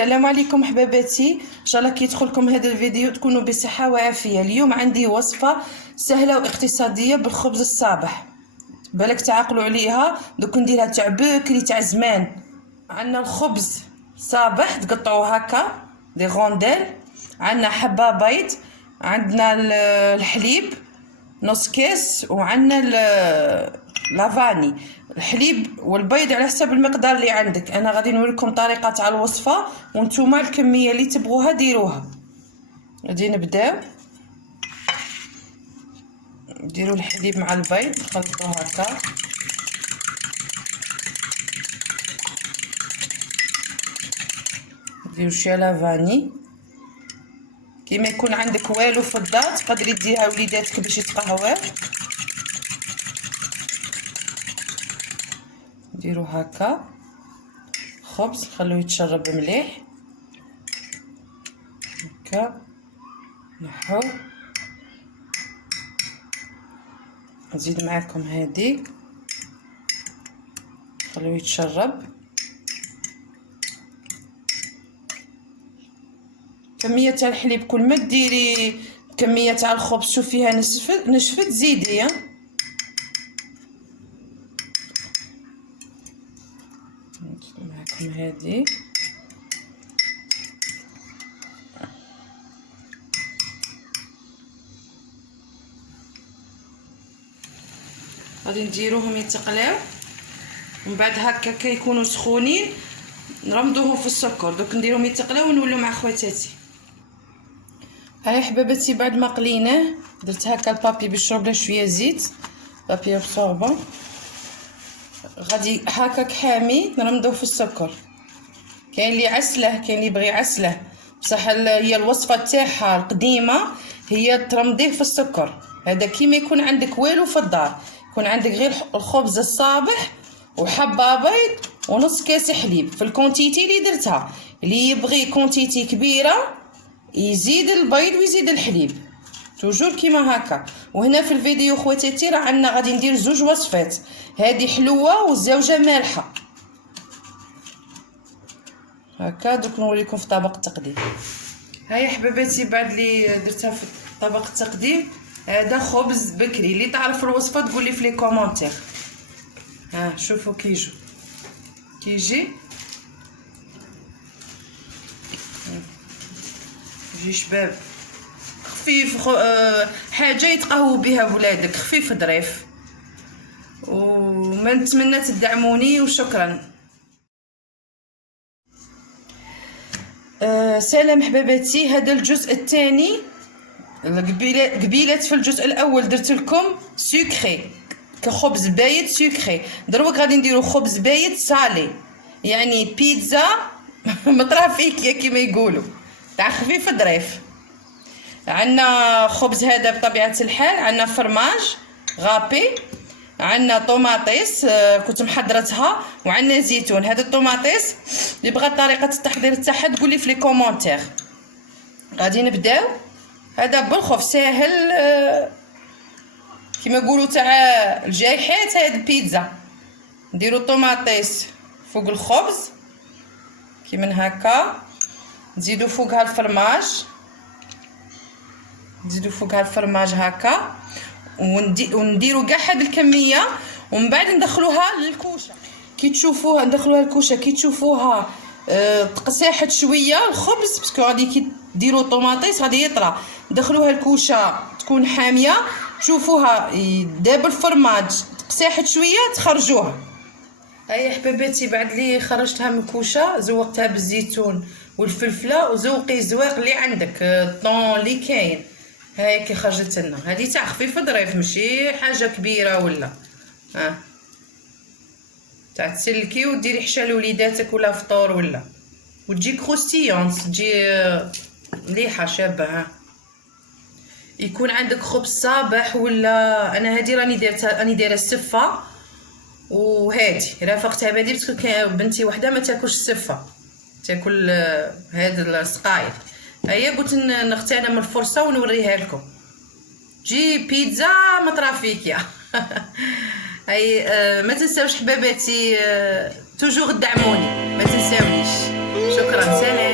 السلام عليكم حباباتي، ان شاء الله كي يدخلكم هذا الفيديو تكونوا بصحه وعافيه. اليوم عندي وصفه سهله واقتصاديه بالخبز الصابح، بالك تعقلوا عليها. دوك نديرها تاع بكري تاع زمان. عندنا الخبز صابح تقطعوه هكا دي غونديل، عندنا حبه بيض، عندنا الحليب نص كيس، وعندنا لافاني. الحليب والبيض على حسب المقدار اللي عندك. انا غادي نوريكم طريقه تاع الوصفه وانتوما الكميه اللي تبغوها ديروها. غادي نبداو نديروا الحليب مع البيض نخلطوه هكا، نديروا شويه لافاني. كيما يكون عندك والو في الدار تقدري ديرها وليداتك باش يتقهواو. نديرو هكا خبز نخلوه يتشرب مليح هكا، نحو نزيد معاكم هادي نخلوه يتشرب. كميه تاع الحليب كل ما ديري كميه تاع الخبز شوفيها نشفت زيدي. معكم هادي غادي نديروهم يتقلاو، ومن بعد هكا كيكونوا سخونين نرمدوهم في السكر. دوك نديروهم يتقلاو ونولوا مع خواتاتي. هاي حباباتي بعد ما قليناه درت هكا البابي باش يشرب له شويه زيت، بابي ابسوربون. غادي هكاك حامي نرمدوه في السكر. كاين اللي عسله كاين اللي يبغي عسله، بصح هي الوصفه تاعها القديمه هي ترمديه في السكر. هذا كيما يكون عندك والو في الدار، يكون عندك غير الخبز الصابح وحبه بيض ونص كاس حليب في الكونتيتي اللي درتها. اللي يبغي كونتيتي كبيره يزيد البيض ويزيد الحليب، توجور كيما هكا. وهنا في الفيديو خواتاتي راه عندنا غادي ندير زوج وصفات، هذه حلوه والزوجه مالحه هكا. دوك نوريكم في طبق التقديم. هيا حباباتي بعد اللي درتها في طبق التقديم، هذا خبز بكري. اللي تعرف الوصفه تقول لي في لي كومونتير. ها شوفوا كيجي يجي شباب خفيف، حاجه يتقهووا بها ولادك، خفيف ظريف. وما نتمنى تدعموني وشكرا. سلام حباباتي، هذا الجزء الثاني. قبيلات في الجزء الاول درت لكم سكري كخبز بايت سكري. دروك غادي نديرو خبز بايت صالي، يعني بيتزا مطرافيكيا كيما يقولوا، تاع خفيف ظريف. عندنا خبز هذا بطبيعه الحال، عندنا فرماج غابي، عندنا طوماطيس كنت محضرتها، وعندنا زيتون. هذا الطوماطيس اللي بغى طريقه التحضير تاعها تقول لي في لي كومونتير. غادي نبداو. هذا بالخف ساهل كيما يقولوا تاع الجايحات. هاد البيتزا نديرو الطوماطيس فوق الخبز كيما هكا، نزيدو فوقها الفرماج، نزيدو فوقها الفرماج هكا، ونديرو كاع هاد الكميه. ومن بعد ندخلوها للكوشه. كي تشوفوها ندخلوها للكوشه، كي تشوفوها تقساحت شويه الخبز باسكو غادي كي ديروا طوماطيس غادي يطرى، ندخلوها الكوشه تكون حاميه، تشوفوها داب الفرماج تقساحت شويه تخرجوها. هيا حباباتي بعد لي خرجتها من الكوشه زوقتها بالزيتون والفلفله، وزوقي الزواق اللي عندك الطون اللي كاين. هاي كي خرجت لنا هذه تاع خفيف ظريف، ماشي حاجه كبيره ولا تاع تسلكي وديري حشا لوليداتك ولا فطور ولا، وتجي كروستيونس تجي مليحه شابه. يكون عندك خبز صابح ولا. انا هذه راني دايره السفه، وهادي رافقتها بهادي باسكو بنتي وحده ما تاكلش السفه، تاكل هاد السقايق. هيا قلت نغتنم الفرصه ونوريها لكم. جي بيتزا مطرافيكيا. هاي ما تنساوش حباباتي توجور تدعموني، ما تنساونيش. شكرا، سلام.